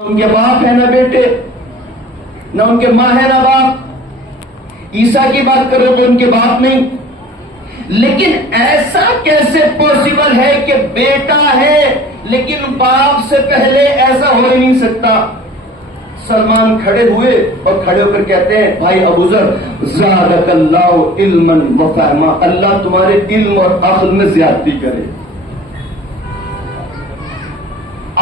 ان کے باپ ہے نہ بیٹے، نہ ان کے ماں ہے نہ باپ۔ عیسیٰ کی بات کرو تو ان کے باپ نہیں، لیکن ایسا کیسے پاسبل ہے کہ بیٹا ہے لیکن باپ سے پہلے؟ ایسا ہو ہی نہیں سکتا۔ سلمان کھڑے ہوئے اور کھڑے ہو کر کہتے ہیں بھائی ابو ذر زادک اللہ علما و فہما، اللہ تمہارے علم اور عقل میں زیادتی کرے۔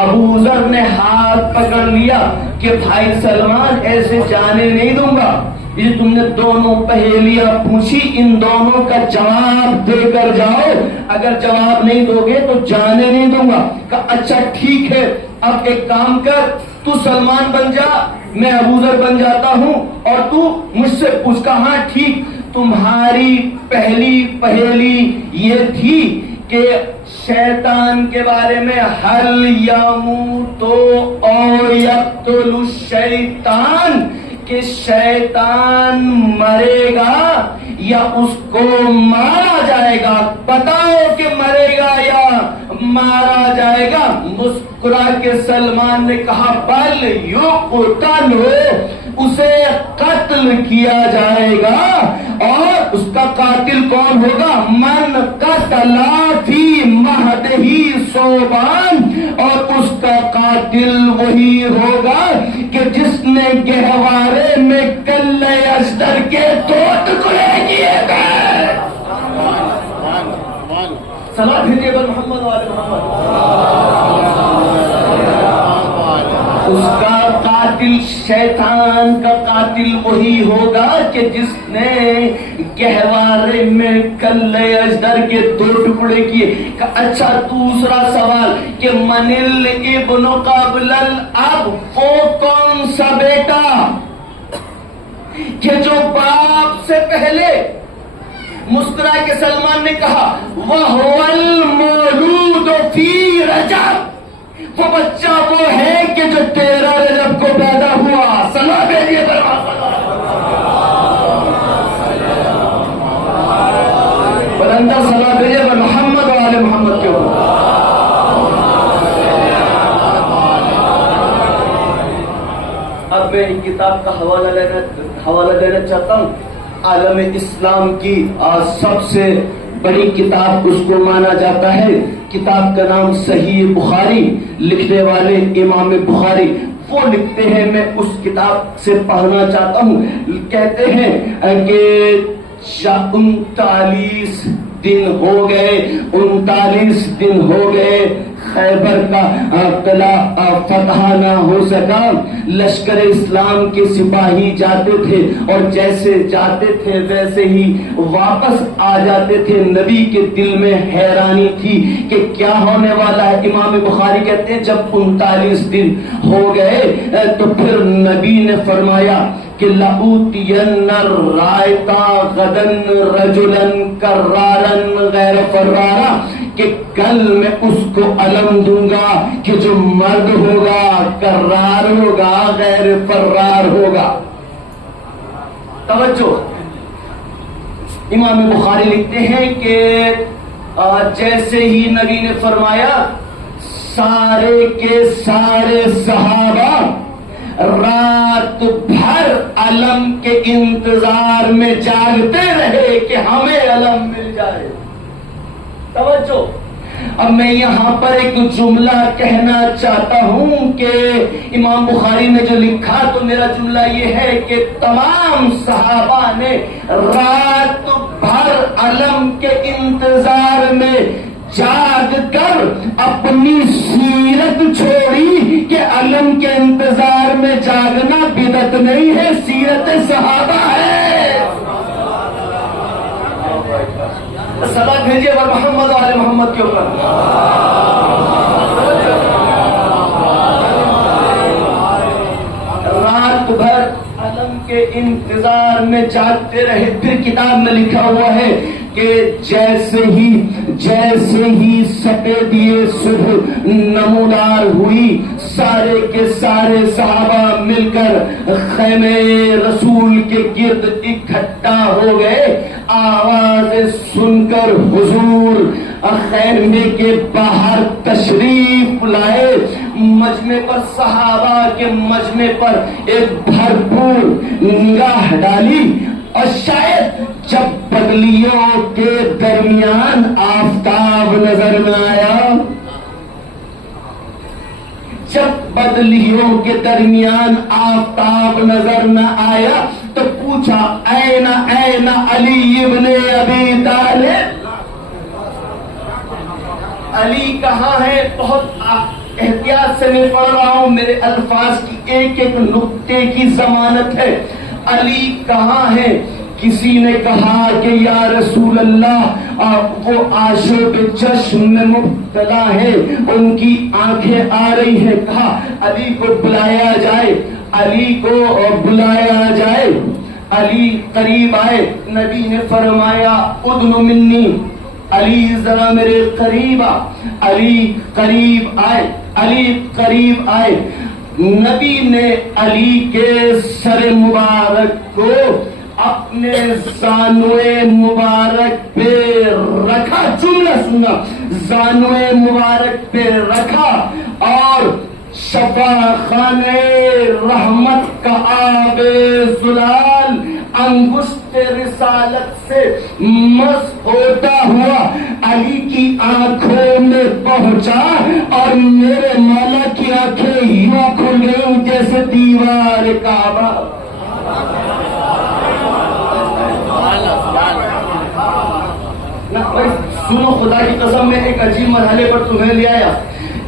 ابو ذر نے ہاتھ پکڑ لیا کہ بھائی سلمان ایسے جانے نہیں دوں گا، یہ تم نے دونوں پہیلیاں پوچھی، ان دونوں کا جواب دے کر جاؤ، اگر جواب نہیں دو گے تو جانے نہیں دوں گا۔ کہا اچھا ٹھیک ہے، اب ایک کام کر، تو سلمان بن جا، میں ابو ذر بن جاتا ہوں اور تو مجھ سے پوچھ۔ کہا ہاں ٹھیک، تمہاری پہلی پہیلی یہ تھی کہ شیطان کے بارے میں حل یموت او یقتل الشیطان، کہ شیطان مرے گا یا اس کو مارا جائے گا، بتاؤ کہ مرے گا یا مارا جائے گا۔ مسکرا کے سلمان نے کہا بل یقتل، اسے قتل کیا جائے گا، اور اس کا قاتل کون ہوگا؟ من قتل فی مہدہ ثوبان، اور اس کا قاتل وہی ہوگا کہ جس نے گہوارے میں کلے اشتر کے دو ٹکڑے کیے گئے۔ صلاۃ بھیجیے بر محمد وعلی محمد۔ اس کا قاتل، شیطان کا قاتل وہی ہوگا کہ جس نے گہوارے میں کلے اجدر کے دو ٹکڑے کیے۔ اچھا دوسرا سوال کہ من الابن قبل الاب، وہ کون سا بیٹا کہ جو باپ سے پہلے؟ مسکرا کے سلمان نے کہا وَهُوَ الْمَوْلُودُ فِي رَجَبَ، وہ بچہ وہ ہے کہ جو 13 رجب کو پیدا ہوا۔ صلاۃ بھیجیے بر بلندہ صلاۃ بھیجیے بر محمد وعلی محمد کے اوپر۔ اب میں ایک کتاب کا حوالہ دینا چاہتا ہوں، عالم اسلام کی سب سے بڑی کتاب اس کو مانا جاتا ہے۔ کتاب کا نام صحیح بخاری، لکھنے والے امام بخاری وہ لکھتے ہیں، میں اس کتاب سے پڑھنا چاہتا ہوں۔ کہتے ہیں کہ 39 دن ہو گئے، 39 دن ہو گئے خیبر کا قلعہ فتح نہ ہو سکا۔ لشکر اسلام کے سپاہی جاتے تھے اور جیسے جاتے تھے ویسے ہی واپس آ جاتے تھے۔ نبی کے دل میں حیرانی تھی کہ کیا ہونے والا ہے۔ امام بخاری کہتے ہیں جب 39 دن ہو گئے تو پھر نبی نے فرمایا کہ لَأُوتِيَنَّ الرَّائِطَ غَدًا رَجُلًا كَرَّارًا غَيْرَ فَرَّارًا، کہ کل میں اس کو علم دوں گا کہ جو مرد ہوگا کرار ہوگا غیر فرار ہوگا۔ توجہ، امام بخاری لکھتے ہیں کہ جیسے ہی نبی نے فرمایا، سارے کے سارے صحابہ رات بھر علم کے انتظار میں جاگتے رہے کہ ہمیں علم مل جائے۔ توجہ، اب میں یہاں پر ایک جملہ کہنا چاہتا ہوں کہ امام بخاری نے جو لکھا تو میرا جملہ یہ ہے کہ تمام صحابہ نے رات بھر علم کے انتظار میں جاگ کر اپنی سیرت چھوڑی کہ علم کے انتظار میں جاگنا بدعت نہیں ہے، سیرت صحابہ ہے۔ صلاۃ بھیجیے بر محمد وعلی محمد کے اوپر۔ رات بھر علم کے انتظار میں جاگتے رہے۔ پھر کتاب میں لکھا ہوا ہے کہ جیسے ہی سپیدی صبح نمودار ہوئی، سارے کے سارے صحابہ مل کر خیمے رسول کے گرد اکٹھا ہو گئے۔ آواز سن کر حضور خیمے کے باہر تشریف لائے۔ مجمع پر، صحابہ کے مجمع پر ایک بھرپور نگاہ ڈالی، اور شاید جب بدلیوں کے درمیان آفتاب نظر نہ آیا، جب بدلیوں کے درمیان آفتاب نظر نہ آیا تو پوچھا این علی ابن ابی طالب، علی کہاں ہے؟ بہت احتیاط سے میں پڑھ رہا ہوں، میرے الفاظ کی ایک ایک نقطے کی ضمانت ہے۔ علی کہاں ہے؟ کسی نے کہا کہ یا رسول اللہ وہ آشوب چشم میں مبتلا ہے، ان کی آنکھیں آ رہی ہیں۔ کہا علی کو بلایا جائے، علی کو بلایا جائے۔ علی قریب آئے، نبی نے فرمایا ادن منی، علی ذرا میرے قریب آ۔ علی قریب آئے، علی قریب آئے، نبی نے علی کے سر مبارک کو اپنے زانوئے مبارک پہ رکھا، جملہ سنا، زانوئے مبارک پہ رکھا، اور شفاخانِ رحمت کا آب زلال انگشت رسالت سے مسح ہوتا ہوا علی کی آنکھوں میں پہنچا، اور میرے مولا کی آنکھیں یوں کھل گئیں جیسے دیوار کعبہ۔ سنو، خدا کی قسم میں ایک عجیب مرحلے پر تمہیں لے آیا،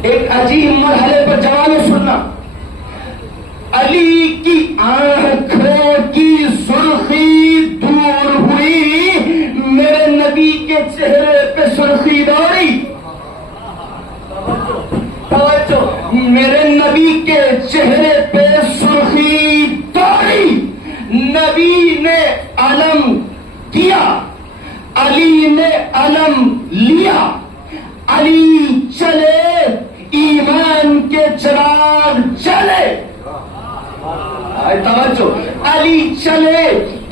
ایک عجیب مرحلے پر جوانوں سننا۔ علی کی آنکھوں کی سرخی دور ہوئی، میرے نبی کے چہرے پہ سرخی دوڑی۔ توجہ، میرے نبی کے چہرے پہ سرخی دوڑی۔ نبی نے علم کیا، علی نے علم لیا، علی چلے، ایمان کے چراغ چلے۔ توجہ، علی چلے،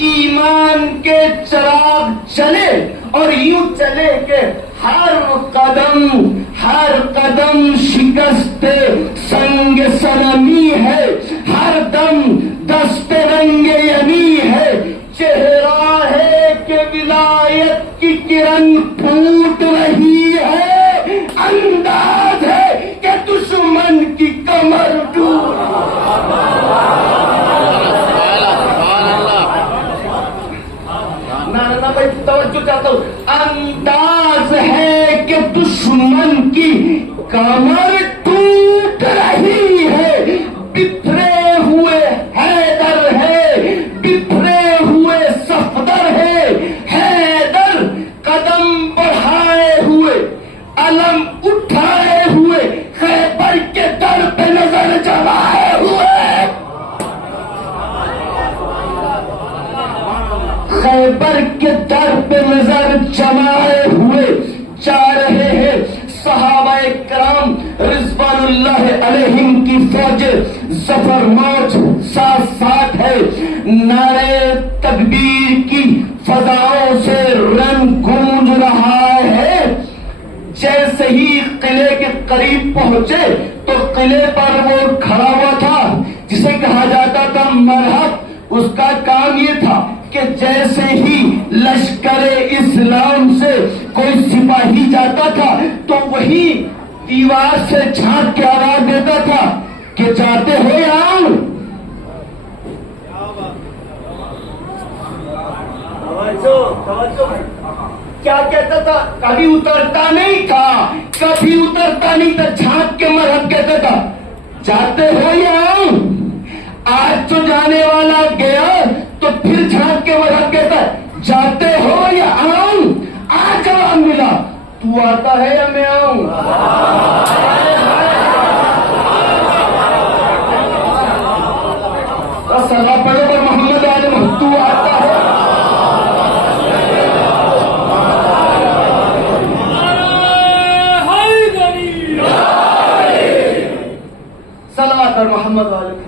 ایمان کے چراغ چلے، اور یوں چلے کہ ہر قدم شکست سنگ سنمی ہے، ہر دم دست رنگ یمی ہے، چہرہ ہے کہ ولایت کی کرن پھوٹ رہی ہے، انداز ہے کہ دشمن کی کمر ٹوٹ۔ بھائی توجہ چاہتا ہوں، انداز ہے کہ دشمن کی کمر ٹوٹ رہی ہے، بکھرے ہوئے حیدر ہے، بکھرے ہوئے صفدر ہے، حیدر قدم بڑھائے ہوئے، علم اٹھائے ہوئے، خیبر کے در پہ نظر جمائے ہوئے، خیبر کے در پہ نظر جمائے ہوئے جا رہے ہیں۔ صحابہ کرام رضوان اللہ علیہم کی فوج ظفر موج ساتھ ساتھ ہے، نعرے تکبیر کی فضاؤں سے رنگ گونج رہا ہے۔ جیسے ہی قلعے کے قریب پہنچے تو قلعے پر وہ کھڑا ہوا تھا جسے کہا جاتا تھا مرحب، اس کا کام یہ تھا کہ جیسے ہی لشکر اسلام سے کوئی سپاہی جاتا تھا تو وہی دیوار سے جھانک کے آواز دیتا تھا کہ جاتے ہو یا آؤں؟ کیا کہتا تھا؟ کبھی اترتا نہیں تھا، کبھی اترتا نہیں تھا، جھانک کے مرحب کہتا تھا جاتے ہو یا آؤں؟ آج تو جانے والا گیا تو پھر جھانک کے مرحب کہتا ہے جاتے ہو یا آؤں؟ آج جواب ملا، تو آتا ہے یا میں آؤں؟ صلوات پڑھو پر محمد والے محمد، تو آتا ہے؟ صلوات پر محمد والے محمد۔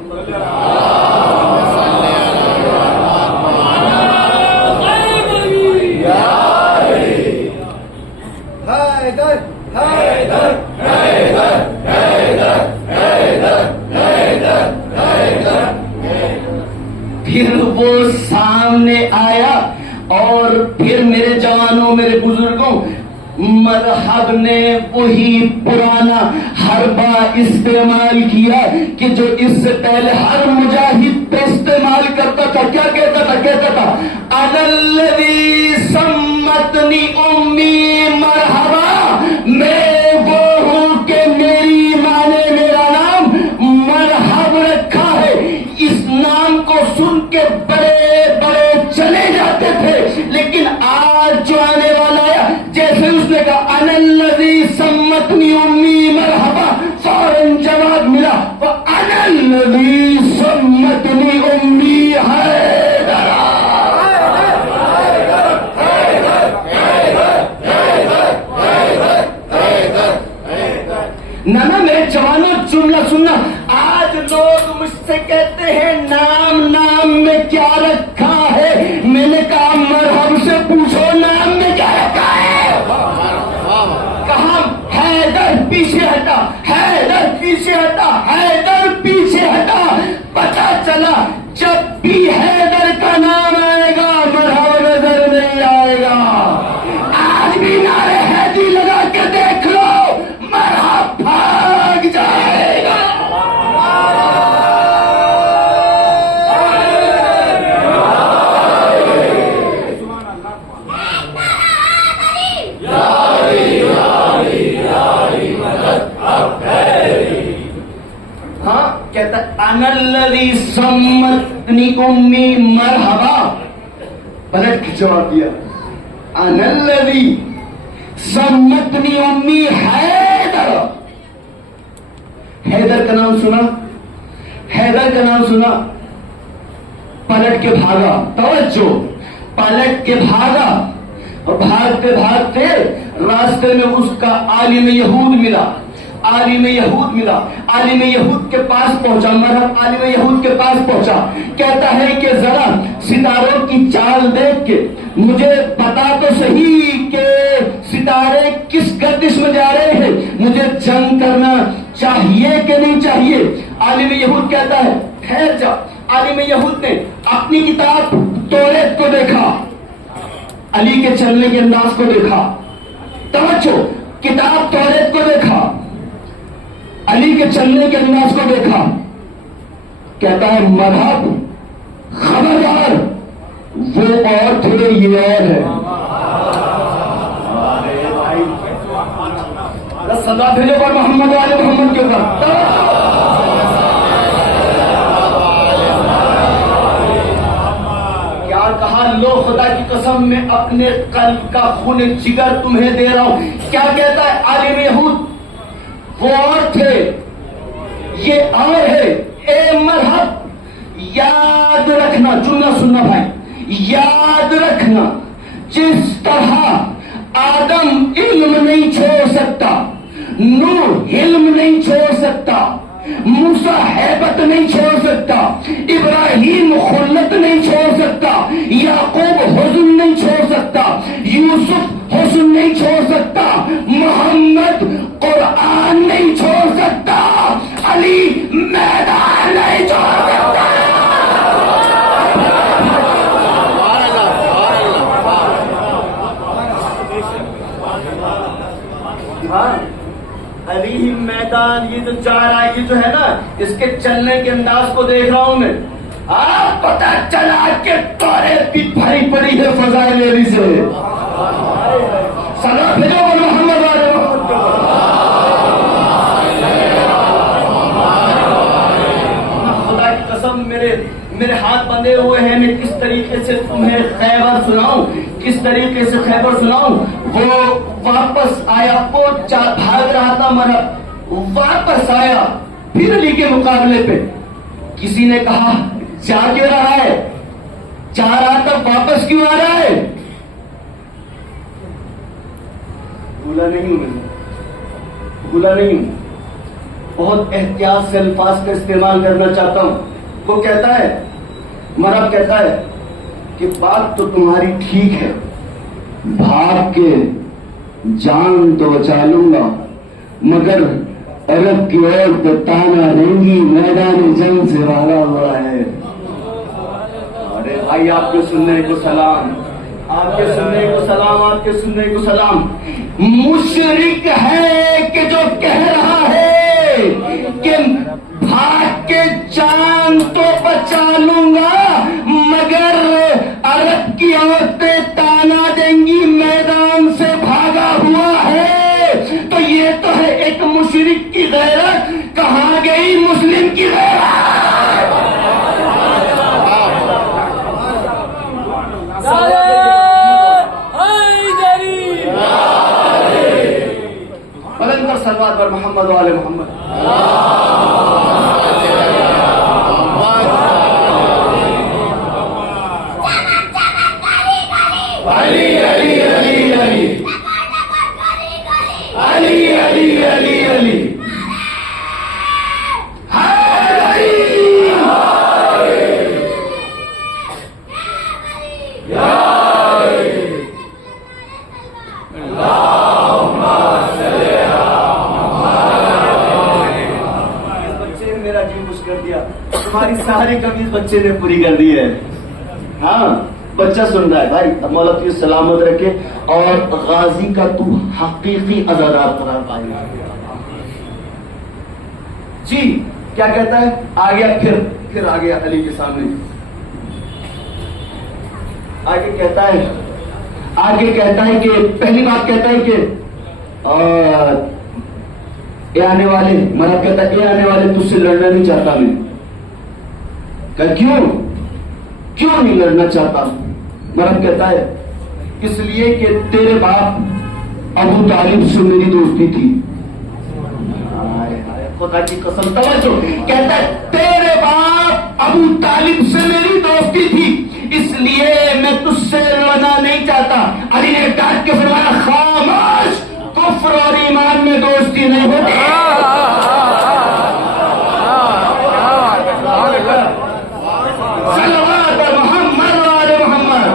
حیدر حیدر حیدر حیدر پھر وہ سامنے آیا اور پھر میرے جوانوں میرے بزرگوں مذہب نے وہی پرانا حربہ استعمال کیا کہ جو اس سے پہلے ہر مجاہد پہ استعمال کرتا تھا. کیا کہتا تھا؟ کہتا تھا انا الذی سمتنی امی مرحبا. میں وہ ہوں کہ میری ماں نے میرا نام مرحب رکھا ہے. اس نام کو سن کے بڑے بڑے چلے جاتے تھے، لیکن آج جو آنے والا ہے جیسے اس نے کہا انا الذی سمتنی امی مرحبا، فوراً جواب ملا وانا الذی سمتنی امی حیدر. نانا میرے جوانوں جملہ سننا. آج لوگ مجھ سے کہتے ہیں نام میں کیا رکھا ہے. میں نے کہا مرحب سے پوچھو نام میں کیا رکھا ہے. کہاں حیدر پیچھے ہٹا، حیدر پیچھے ہٹا، حیدر پیچھے ہٹا. پتا چلا جب بھی حیدر کا نام آئے گا مرحب نظر نہیں آئے گا. آج بھی نعرے حیدری لگا کے دیکھ لو، مرحب بھاگ جائے گا. ہاں کہتا انا الذی سمتنی امی مرحبا. پلٹ کے جواب دیا انا الذی سمتنی امی حیدر. حیدر کا نام سنا، حیدر کا نام سنا، پلٹ کے بھاگا. توجہ، پلٹ کے بھاگا اور بھاگتے بھاگتے راستے میں اس کا عالم یہود ملا. عالم یہود ملا، عالم یہود کے پاس پہنچا. مرحب عالم یہود کے پاس پہنچا. کہتا ہے کہ ذرا ستاروں کی چال دیکھ کے مجھے بتا تو صحیح کہ ستارے کس گردش میں جا رہے ہیں، مجھے جنگ کرنا چاہیے کہ نہیں چاہیے. عالم یہود کہتا ہے ٹھہر جا. عالم یہود نے اپنی کتاب توریت کو دیکھا، علی کے چلنے کے انداز کو دیکھا. توجہ، کتاب توریت کو دیکھا، علی کے چلنے کے انداز کو دیکھا. کہتا ہے مرحب خبردار، وہ اور تھے یہ اور ہے. صدا بھیجو پر محمد والے محمد کے اوپر. کیا کہا؟ لو خدا کی قسم میں اپنے قلب کا خون جگر تمہیں دے رہا ہوں. کیا کہتا ہے عالم یہود؟ وہ اور تھے یہ اور ہے. اے مرحب یاد رکھنا، جملہ سننا بھائی، یاد رکھنا جس طرح آدم علم نہیں چھوڑ سکتا، نوح علم نہیں چھوڑ سکتا، موسیٰ ہیبت نہیں چھوڑ سکتا، ابراہیم خلت نہیں چھوڑ سکتا، یعقوب حزن نہیں چھوڑ سکتا، یوسف حسن نہیں چھوڑ سکتا، محمد قرآن نہیں چھوڑ سکتا، علی میدان نہیں چھوڑ سکتا. علی ہی میدان. یہ جو جا رہا ہے، یہ جو ہے نا، اس کے چلنے کے انداز کو دیکھ رہا ہوں میں. آپ پتا چلا کہ توریت بھی بھری پڑی ہے فضائل علی سے. صدا بھیجو پر محمد والے محمد کے. خدا کی قسم میرے ہاتھ بندھے ہوئے ہیں. میں کس طریقے سے تمہیں خیبر سناؤں، کس طریقے سے خیبر سناؤں. وہ واپس آیا، وہ بھاگ رہا تھا مرحب، واپس آیا پھر علی کے مقابلے پہ. کسی نے کہا جا کیوں رہا ہے، جا رہا تھا واپس کیوں آ رہا ہے. بھولا نہیں ہوں، میں بھولا نہیں ہوں. بہت احتیاط سے الفاظ کا استعمال کرنا چاہتا ہوں. وہ کہتا ہے، مرحب کہتا ہے کہ بات تو تمہاری ٹھیک ہے، بھاگ کے جان تو بچا لوں گا، مگر عرب کی عورت تانا رنگی میدان جنگ سے بھاگا ہوا ہے. آئیے آپ کے سننے کو سلام، آپ کے سننے کو سلام، آپ کے سننے کو سلام۔ مشرک ہے کہ جو کہہ رہا ہے کہ بھاگ کے جان تو بچا لوں گا مگر عرب کی عورتیں تانا دیں گی میدان سے بھاگا ہوا ہے، تو یہ تو ہے ایک مشرک کی غیرت، کہاں گئی مسلم کی غیرت؟ صلوات پر محمد و آل محمد۔ علی علی علی علی علی علی علی علی تمہاری ساری کمی اس بچے نے پوری کر دی ہے۔ ہاں بچہ سن رہا ہے بھائی، اب مولا تجھے سلامت رکھے اور غازی کا تو حقیقی عزادار قرار پائے گا۔ جی کیا کہتا ہے؟ آ گیا، پھر آ گیا علی کے سامنے، آگے کہتا ہے کہ پہلی بات کہتا ہے کہ اے آنے والے، مرحب کہتا ہے اے آنے والے تجھ سے لڑنا نہیں چاہتا میں۔ کہ کیوں نہیں لڑنا چاہتا؟ مرحب کہتا ہے اس لیے کہ تیرے باپ ابو طالب سے میری دوستی تھی۔ خدا کی قسم توجہ، کہتا ہے تیرے باپ ابو طالب سے میری دوستی تھی، اس لیے میں تجھ سے لڑنا نہیں چاہتا۔ علی نے ڈانٹ کے فرمایا خاموش، کفر اور ایمان میں دوستی نہیں ہوتی۔ صلوات محمد و آل محمد۔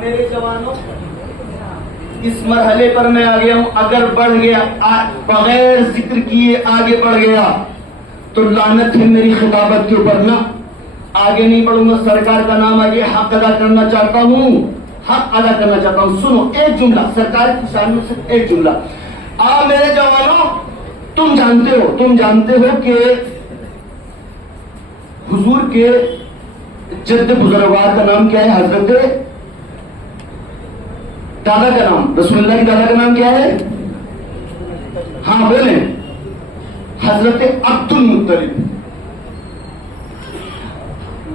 میرے جوانوں، اس مرحلے پر میں آ گیا ہوں، اگر بڑھ گیا بغیر ذکر کیے آگے بڑھ گیا تو لعنت ہے میری خطابت کے اوپر، نہ آگے نہیں بڑھوں گا۔ سرکار کا نام آگے حق ادا کرنا چاہتا ہوں، حق ادا کرنا چاہتا ہوں۔ سنو ایک جملہ سرکار کی شان میں، صرف ایک جملہ۔ میرے جوانوں، تم جانتے ہو کہ حضور کے جد بزرگوار کا نام کیا ہے؟ حضرت دادا کا نام، رسول اللہ کی دادا کا نام کیا ہے؟ ہاں بولیں، حضرت عبد المطلب۔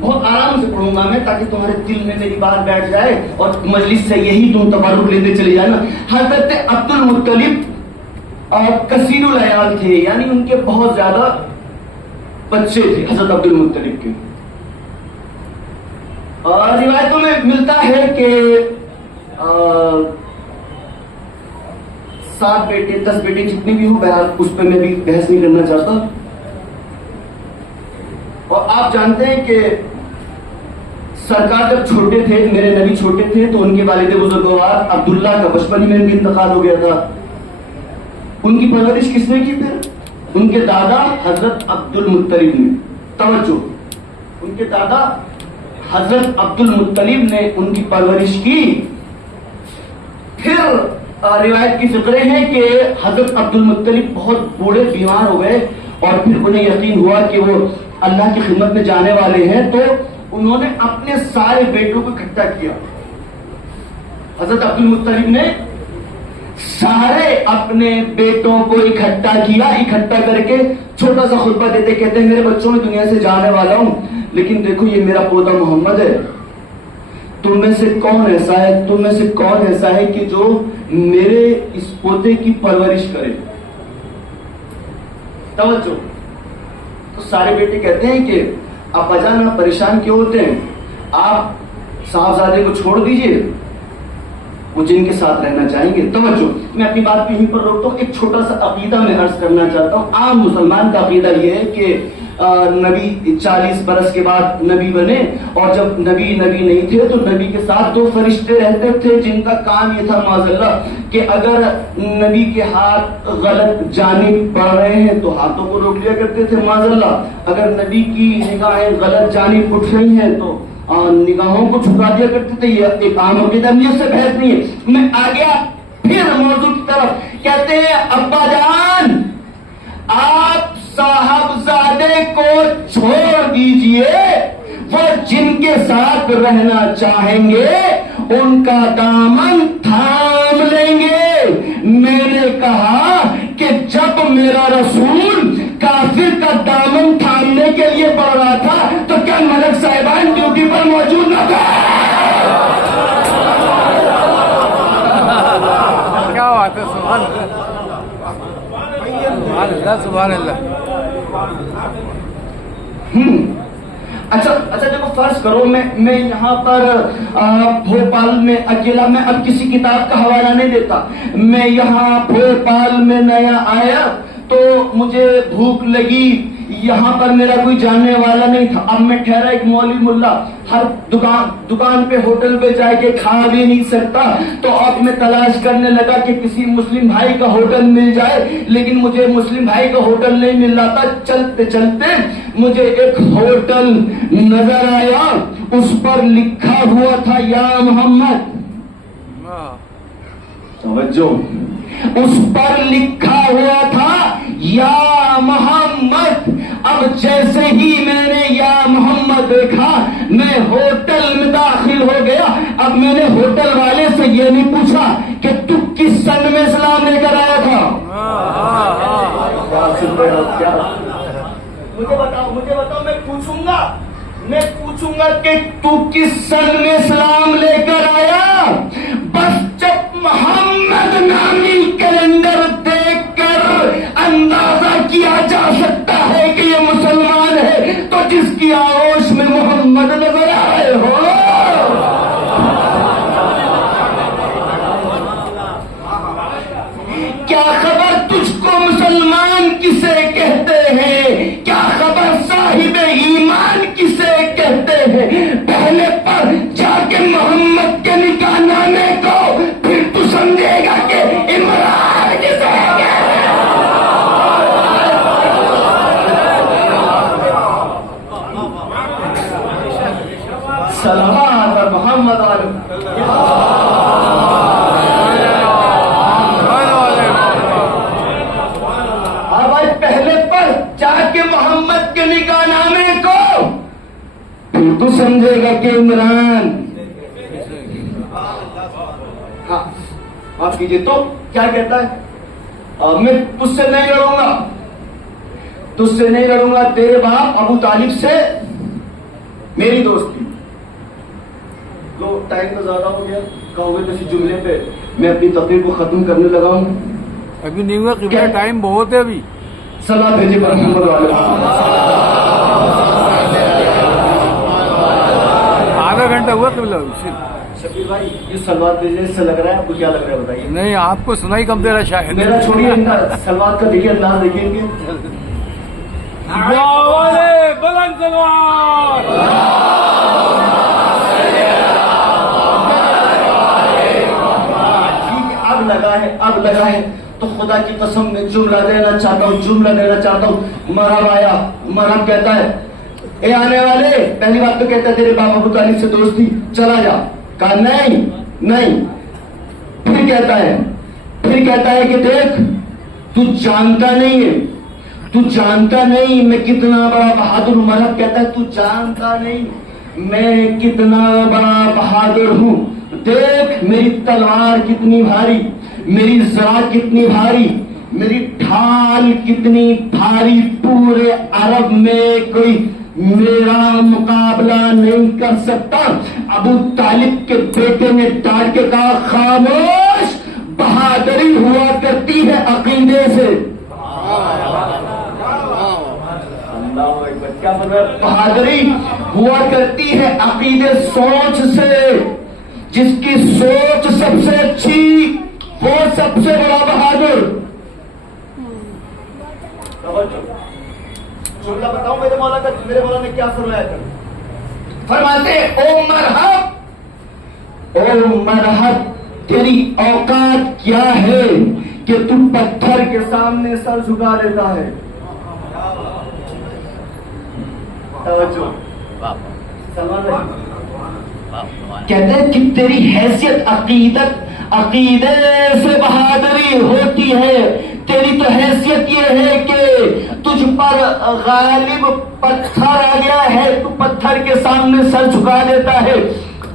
بہت آرام سے پڑھوں گا میں تاکہ تمہارے دل میں میری بات بیٹھ جائے اور مجلس سے یہی تم تبرک لیتے چلے جانا۔ حضرت عبد المطلب اور کثیر العیال تھے، یعنی ان کے بہت زیادہ بچے تھے حضرت عبد المطلب کے۔ اور روایتوں میں ملتا ہے کہ 7 بیٹے 10 بیٹے جتنے بھی ہو، بہرحال اس پہ میں بھی بحث نہیں کرنا چاہتا۔ اور آپ جانتے ہیں کہ سرکار جب چھوٹے تھے، میرے نبی چھوٹے تھے، تو ان کے والد بزرگوار عبداللہ کا بچپن ہی میں ان کا انتقال ہو گیا تھا۔ ان کی پرورش کس نے کی؟ پھر ان کے دادا حضرت عبد المطلب نے۔ توجہ، ان کے دادا حضرت عبد المطلب نے ان کی پرورش کی۔ پھر روایت کی فقرے ہیں کہ حضرت عبد المطلب بہت بوڑھے بیمار ہو گئے اور پھر انہیں یقین ہوا کہ وہ اللہ کی خدمت میں جانے والے ہیں، تو انہوں نے اپنے سارے بیٹوں کو اکٹھا کیا۔ حضرت عبد المطلب نے سارے اپنے بیٹوں کو اکٹھا کیا، اکٹھا کر کے چھوٹا سا خطبہ دیتے کہتے ہیں میرے بچوں میں دنیا سے جانے والا ہوں، لیکن دیکھو یہ میرا پوتا محمد ہے، تم میں سے کون ایسا ہے کہ جو میرے اس پوتے کی پرورش کرے؟ توجہ، تو سارے بیٹے کہتے ہیں کہ ابا جان آپ پریشان کیوں ہوتے ہیں، آپ صاحبزادے کو چھوڑ دیجئے، وہ جن کے ساتھ رہنا چاہیں گے۔ توجہ، میں اپنی بات پہ یہیں پر روکتا ہوں، ایک چھوٹا سا عقیدہ میں عرض کرنا چاہتا ہوں۔ عام مسلمان کا عقیدہ یہ ہے کہ نبی 40 برس کے بعد نبی بنے، اور جب نبی نہیں تھے تو نبی کے ساتھ 2 فرشتے رہتے تھے جن کا کام یہ تھا معاذ اللہ کہ اگر نبی کے ہاتھ غلط جانب بڑھ رہے ہیں تو ہاتھوں کو روک لیا کرتے تھے معاذ اللہ، اگر نبی کی نگاہیں غلط جانب اٹھ رہی ہیں تو نگاہوں کو جھکا دیا کرتے تھے۔ یہ ایک عام عقیدت سے بحث نہیں ہے۔ میں آ گیا پھر موضوع کی طرف، کہتے ہیں ابا جان آپ صاحبزادے کو چھوڑ دیجئے، وہ جن کے ساتھ رہنا چاہیں گے ان کا دامن تھام لیں گے۔ میں نے کہا کہ جب میرا رسول کافر کا دامن تھامنے کے لیے بڑھ رہا تھا تو کیا ملک صاحبان ڈیوٹی پر موجود نہ تھا؟ کیا بات ہے، سبحان اللہ سبحان اللہ۔ اچھا دیکھو فرض کرو میں یہاں پر بھوپال میں اکیلا، میں اب کسی کتاب کا حوالہ نہیں دیتا، میں یہاں بھوپال میں نیا آیا تو مجھے بھوک لگی، یہاں پر میرا کوئی جاننے والا نہیں تھا، اب میں ٹھہرا ایک مولوی ملا، ہر دکان پہ ہوٹل پہ جا کے کھا بھی نہیں سکتا، تو اب میں تلاش کرنے لگا کہ کسی مسلم بھائی کا ہوٹل مل جائے، لیکن مجھے مسلم بھائی کا ہوٹل نہیں مل رہا تھا۔ چلتے چلتے مجھے ایک ہوٹل نظر آیا، اس پر لکھا ہوا تھا یا محمد، توجہ، اس پر لکھا ہوا تھا یا محمد۔ اب جیسے ہی میں نے یا محمد دیکھا میں ہوٹل میں داخل ہو گیا۔ اب میں نے ہوٹل والے سے یہ نہیں پوچھا کہ تو کس سن میں اسلام لے کر آیا تھا، مجھے بتاؤ، میں پوچھوں گا کہ تو کس سن میں اسلام لے کر آیا؟ بس جب محمد نامی کیلنڈر دیکھ کر اندازہ کیا جا سکتا ہے کہ یہ مسلمان ہے، تو جس کی آغوش میں محمد نظر آئے ہو، کیا خبر تجھ کو مسلمان کسے کہتے ہیں، کیا خبر صاحب ایمان کسے کہتے ہیں؟ پہلے پر جا کے محمد کے نکاح نامے کو، پھر تو سمجھے گا کہ عمران کسے کہتے ہیں۔ صلوات اور محمد پہلے پر جا کے محمد کے نکاح نامے کو، پھر تو سمجھے گا کہ عمران۔ ہاں آپ کیجئے، تو کیا کہتا ہے؟ میں تجھ سے نہیں لڑوں گا، تیرے باپ ابو طالب سے میری دوستی۔ تو ٹائم تو زیادہ ہو گیا، کہو گے کسی جملے پہ میں اپنی تقریر کو ختم کرنے لگا ہوں۔ ابھی نہیں ہوا، کیا ٹائم بہت ہے ابھی۔ صلاح بھیجے پر محمد والے، آدھا گھنٹہ ہوا قبلہ۔ شبیر بھائی یہ سلوات بھیجنے سے لگ رہا ہے، آپ کو کیا لگ رہا ہے بتائیے؟ نہیں، آپ کو سنائی کم دے رہا شاید۔ میرا چھوڑیے، ان کا سلوات کا دیکھیے انداز، دیکھیں گے بلند سلوات۔ اب لگا ہے تو خدا کی قسم میں جملہ دینا چاہتا ہوں۔ مرحب آیا، مرحب کہتا ہے اے آنے والے، پہلی بات تو کہتا ہے تیرے باپ ابو طالب سے دوستی، چلا جا۔ کہا نہیں۔ پھر کہتا ہے کہ دیکھ تو جانتا نہیں میں کتنا بڑا بہادر ہوں۔ مرحب کہتا ہے تو جانتا نہیں میں کتنا بڑا بہادر ہوں، دیکھ میری تلوار کتنی بھاری، میری ذات کتنی بھاری، میری ڈھال کتنی بھاری، پورے عرب میں کوئی میرا مقابلہ نہیں کر سکتا۔ ابو طالب کے بیٹے نے ڈانٹ کے کہا خاموش، بہادری ہوا کرتی ہے عقیدے سے۔ کیا مطلب؟ بہادری ہوا کرتی ہے عقیدے، سوچ سے۔ جس کی سوچ سب سے اچھی وہ سب سے بڑا بہادر۔ چھوٹا بتاؤں میرے مولا نے کیا فرمایا تھا؟ فرماتے او مرحب تیری اوقات کیا ہے کہ تم پتھر کے سامنے سر جھکا دیتا ہے. توجہ کہتے ہیں کہ تیری حیثیت عقیدے سے بہادری ہوتی ہے. تیری تو حیثیت یہ ہے کہ تجھ پر غالب پتھر آ گیا ہے, تو پتھر کے سامنے سر جھکا دیتا ہے.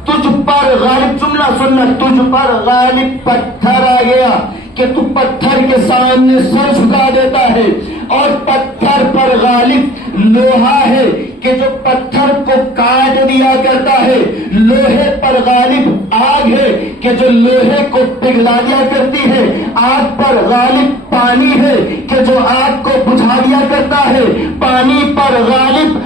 تجھ پر غالب, جملہ سننا, تجھ پر غالب پتھر آ گیا کہ تو پتھر کے سامنے سر جھکا دیتا ہے. اور پتھر پر غالب لوہا ہے کہ جو پتھر کو کاٹ دیا کرتا ہے. لوہے پر غالب آگ ہے کہ جو لوہے کو پگھلا دیا کرتی ہے. آگ پر غالب پانی ہے کہ جو آگ کو بجھا دیا کرتا ہے. پانی پر غالب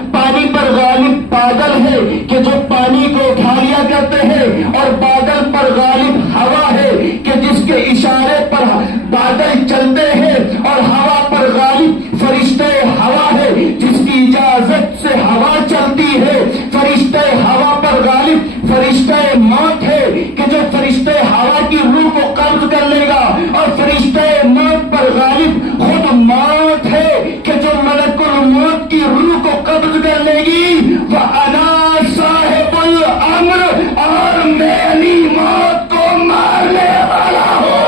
بادل ہے کہ جو پانی کو اٹھا لیا کرتے ہیں. اور بادل پر غالب ہوا ہے کہ جس کے اشارے پر بادل چلتے ہیں. اور ہوا پر غالب فرشتے ہوا ہے جس کی اجازت سے ہوا چلتی ہے. فرشتے ہوا پر غالب فرشتے موت ہے کہ جو فرشتے ہوا کی روح کو قبض کر لے گا. اور فرشتے موت پر غالب خود موت ہے کہ جو ملک الموت کی روح کو قبض کر لے گی. وَأَنَا صَاحِبُ الْأَمْرِ, اور میری موت کو مارنے والا ہوں.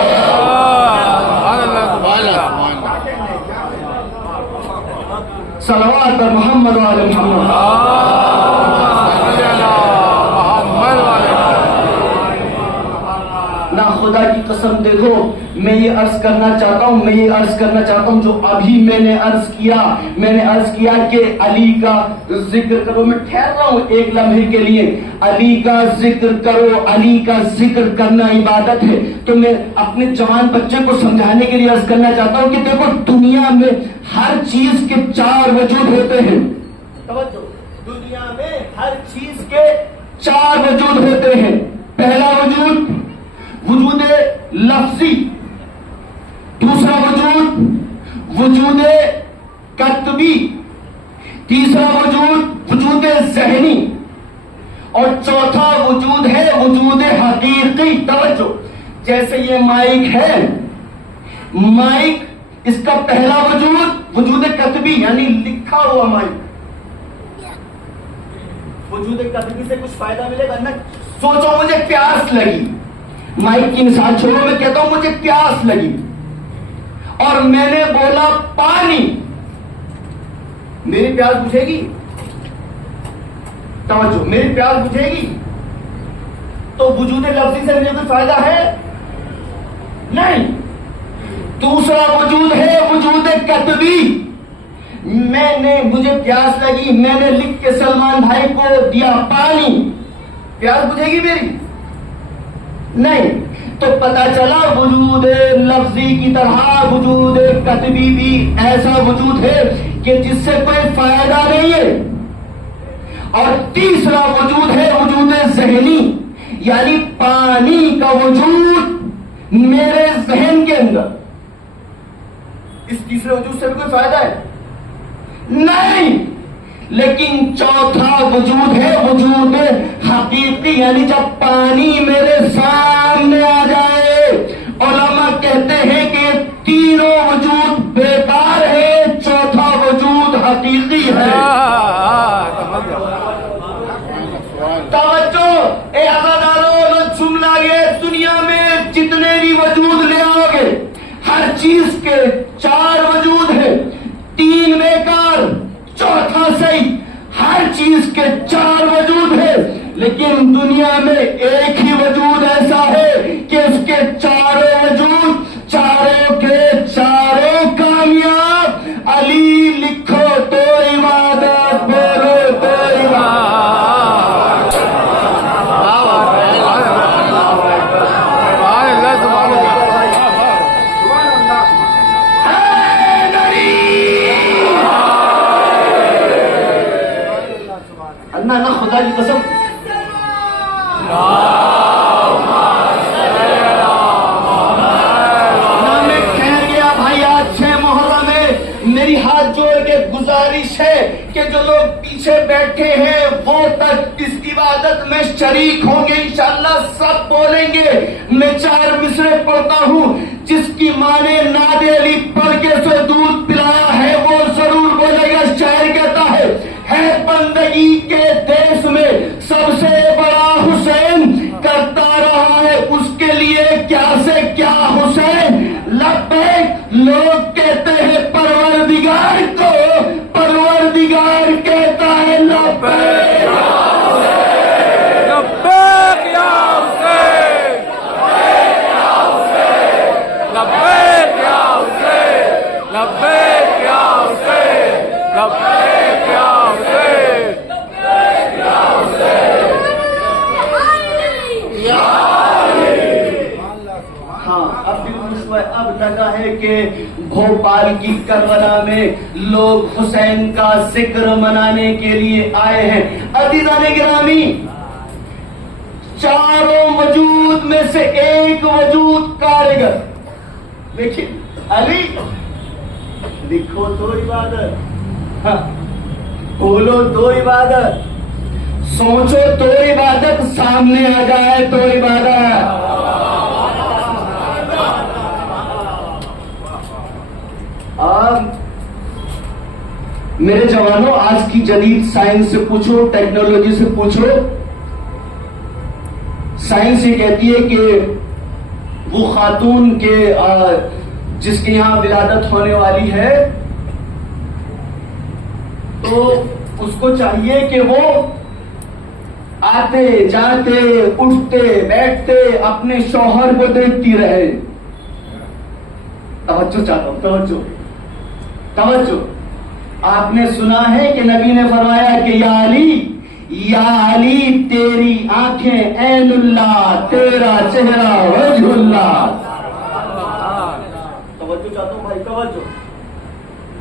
صلوات پر محمد وعلی محمد. نہ خدا کی قسم دیکھو, میں یہ عرض کرنا چاہتا ہوں جو ابھی میں نے عرض کیا کہ علی کا ذکر کرو. میں ٹھہر رہا ہوں ایک لمحے کے لیے. علی کا ذکر کرو, علی کا ذکر کرنا عبادت ہے. تو میں اپنے جوان بچے کو سمجھانے کے لیے عرض کرنا چاہتا ہوں کہ دیکھو دنیا میں ہر چیز کے 4 وجود ہوتے ہیں. توجہ, دنیا میں ہر چیز کے 4 وجود ہوتے ہیں. پہلا وجود لفظی, دوسرا وجود کتبی, تیسرا وجود ذہنی, اور چوتھا وجود ہے وجود حقیقی. توجہ, جیسے یہ مائک ہے, مائک اس کا پہلا وجود کتبی یعنی لکھا ہوا مائک. وجود کتبی سے کچھ فائدہ ملے گا نہ. سوچو مجھے پیاس لگی, مائک کی مثال چھوڑو, میں کہتا ہوں مجھے پیاس لگی اور میں نے بولا پانی, میری پیاس بجھے گی؟ توجہ, میری پیاس بجھے گی؟ تو وجود لفظی سے مجھے کوئی فائدہ ہے نہیں. دوسرا وجود ہے وجود کتبی. مجھے پیاس لگی, میں نے لکھ کے سلمان بھائی کو دیا پانی, پیاس بجھے گی میری؟ نہیں. تو پتا چلا وجود لفظی کی طرح وجود کتبی بھی ایسا وجود ہے کہ جس سے کوئی فائدہ نہیں ہے. اور تیسرا وجود ہے وجود ذہنی, یعنی پانی کا وجود میرے ذہن کے اندر. اس تیسرے وجود سے بھی کوئی فائدہ ہے نہیں. لیکن چوتھا وجود ہے وجود حقیقی, یعنی جب پانی میرے سامنے آ جائے. علماء کہتے ہیں کہ تینوں وجود بیکار ہے, چوتھا وجود حقیقی ہے. توجہ, اے عزادارو, جملہ یہ دنیا میں جتنے بھی وجود لے آؤ گے ہر چیز کے 4 وجود ہیں, 3 بیکار, چوتھا صحیح. ہر چیز کے 4 وجود ہے, لیکن دنیا میں ایک ہی وجود ایسا ہے کہ اس کے 4 وجود, چاروں کے چاروں کامیاب. علی لکھو تو عبادت, بولو تو عبادت. اللہ, خدا کی قسم, عبادت میں شریک ہوں گے انشاءاللہ سب بولیں گے. میں 4 مصرے پڑھتا ہوں. جس کی ماں نے ناد علی پڑھ کے اسے دودھ پلایا ہے وہ ضرور بولے گا. شاعر کہتا ہے بندگی کے دیس میں سب سے بڑا حسین کرتا رہا ہے اس کے لیے کیا سے کیا حسین. لبیک لوگ کہتے ہیں پروردگار کو, پروردگار کہتا ہے لبیک لبیک یا حسین, لبیک یا حسین, لبیک یا حسین, لبیک یا حسین. ہاں اب بھی اب لگا ہے کہ بھوپال کی کربلا میں لوگ حسین کا ذکر منانے کے لیے آئے ہیں. عزیزان گرامی, 4 وجود میں سے ایک وجود کارگر. دیکھیں علی, لکھو تو عبادت, بولو تو عبادت, سوچو تو عبادت, سامنے آ جائے تو عبادت. میرے جوانوں, آج کی جدید سائنس سے پوچھو, ٹیکنالوجی سے پوچھو, سائنس یہ کہتی ہے کہ وہ خاتون کے جس کے یہاں ولادت ہونے والی ہے تو اس کو چاہیے کہ وہ آتے جاتے اٹھتے بیٹھتے اپنے شوہر کو دیکھتی رہے. توجہ چاہتا ہوں, توجہ توجہ. آپ نے سنا ہے کہ نبی نے فرمایا کہ یا علی تیری آنکھیں عین اللہ, تیرا چہرہ وجہ اللہ. توجہ چاہتا ہوں بھائی, توجہ.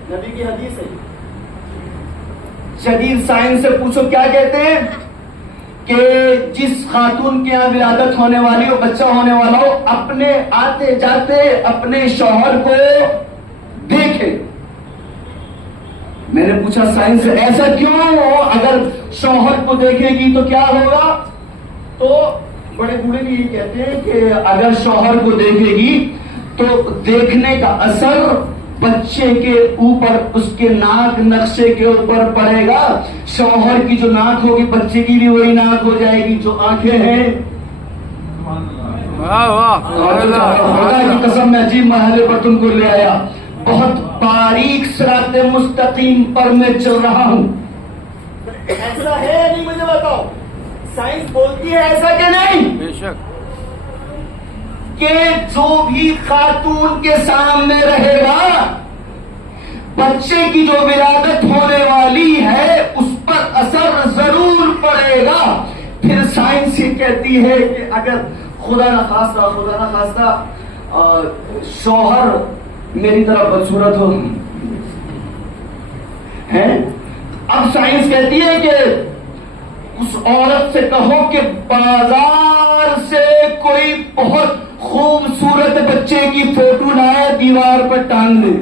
نبی کی حدیث ہے. جدید سائنس سے پوچھو کیا کہتے ہیں کہ جس خاتون کے یہاں ولادت ہونے والی ہو, بچہ ہونے والا ہو, اپنے آتے جاتے اپنے شوہر کو دیکھے. میں نے پوچھا سائنس سے ایسا کیوں ہو, اگر شوہر کو دیکھے گی تو کیا ہوگا؟ تو بڑے بوڑھے بھی یہ کہتے ہیں کہ اگر شوہر کو دیکھے گی تو دیکھنے کا اثر بچے کے اوپر, اس کے ناک نقشے کے اوپر پڑے گا. شوہر کی جو ناک ہوگی بچے کی بھی وہی ناک ہو جائے گی جو آنکھیں ہیں. خدا کی قسم میں عجیب مرحلے پر تم کو لے آیا. بہت باریک صراط مستقیم پر میں چل رہا ہوں. ایسا ہے نہیں, مجھے بتاؤ, سائنس بولتی ہے ایسا کہ نہیں؟ بے شک. کہ جو بھی خاتون کے سامنے رہے گا بچے کی جو ولادت ہونے والی ہے اس پر اثر ضرور پڑے گا. پھر سائنس یہ کہتی ہے کہ اگر خدا نخواستہ شوہر میری طرف بدصورت ہو, اب سائنس کہتی ہے کہ اس عورت سے کہو کہ بازار سے کوئی بہت خوبصورت بچے کی فوٹو لائے, دیوار پر ٹانگ دے.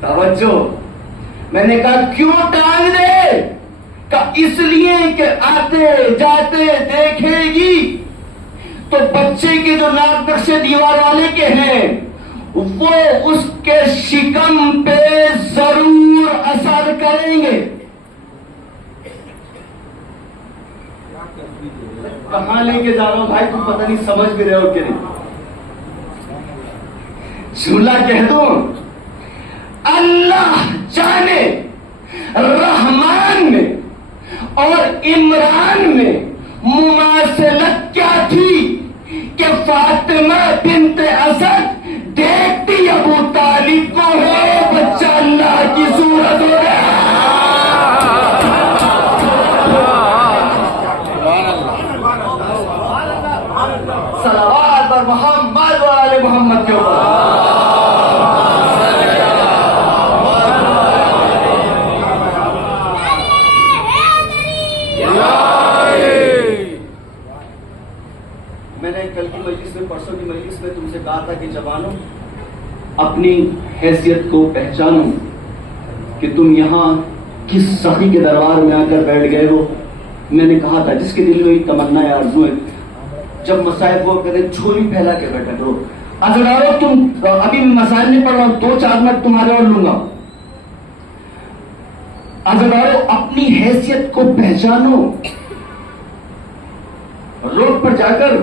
توجہ, میں نے کہا کیوں ٹانگ دے؟ کہ اس لیے کہ آتے جاتے دیکھے گی تو بچے کے جو ناک نقشے دیوار والے کے ہیں وہ اس کے شکم پہ ضرور اثر کریں گے. کہاں لے کے جا رہا ہوں بھائی, تم پتہ نہیں سمجھ بھی رہے ہو کہ نہیں. جھولا کہہ دوں, اللہ جانے رحمان میں اور عمران میں مماثلت کیا تھی کہ فاطمہ بنت اسد دیکھتی ابو طالب کو ہے بچہ اللہ کی صورت ہو گیا. صلوات اور محمد و آل محمد کے اوپر. میں نے کل کی مجلس میں, پرسوں کی مجلس میں تم سے کہا تھا کہ جوانوں اپنی حیثیت کو پہچانو کہ تم یہاں کس سخی کے دربار میں آ کر بیٹھ گئے ہو. میں نے کہا تھا جس کے دل میں تمنا ہے آرزو ہے جب مصائب ہو کہتے جھولی پھیلا کے بیٹھا کرو. عزیزارو تم ابھی مسائل نہیں پڑھ رہا ہوں 2-4 منٹ تمہارے اور لوں گا. عزیزارو اپنی حیثیت کو پہچانو. روڈ پر جا کر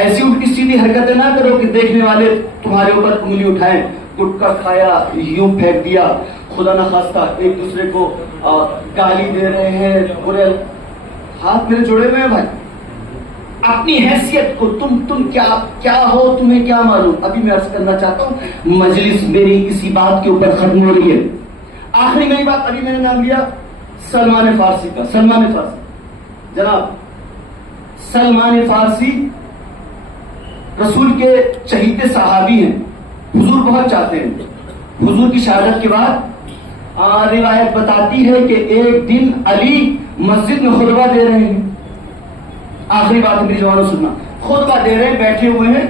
ایسی الٹی سیدھی حرکتیں نہ کرو کہ دیکھنے والے تمہارے اوپر انگلی اٹھائیں. گٹکا کھایا یوں پھینک دیا, خدا نہ خواستہ ایک دوسرے کو گالی دے رہے ہیں, پورے ہاتھ میرے جوڑے ہوئے ہیں بھائی. اپنی حیثیت کو تم کیا ہو تمہیں کیا معلوم. ابھی میں عرض کرنا چاہتا ہوں مجلس میری اسی بات کے اوپر ختم ہو رہی ہے. آخری میری بات ابھی میں نے نام لیا سلمان فارسی کا. سلمان فارسی جناب, سلمان فارسی رسول کے چہیتے صحابی ہیں. حضور بہت چاہتے ہیں. حضور کی شہادت کے بعد روایت بتاتی ہے کہ ایک دن علی مسجد میں خطبہ دے رہے ہیں. آخری بات میری جوانوں سننا. خطبہ دے رہے ہیں, بیٹھے ہوئے ہیں.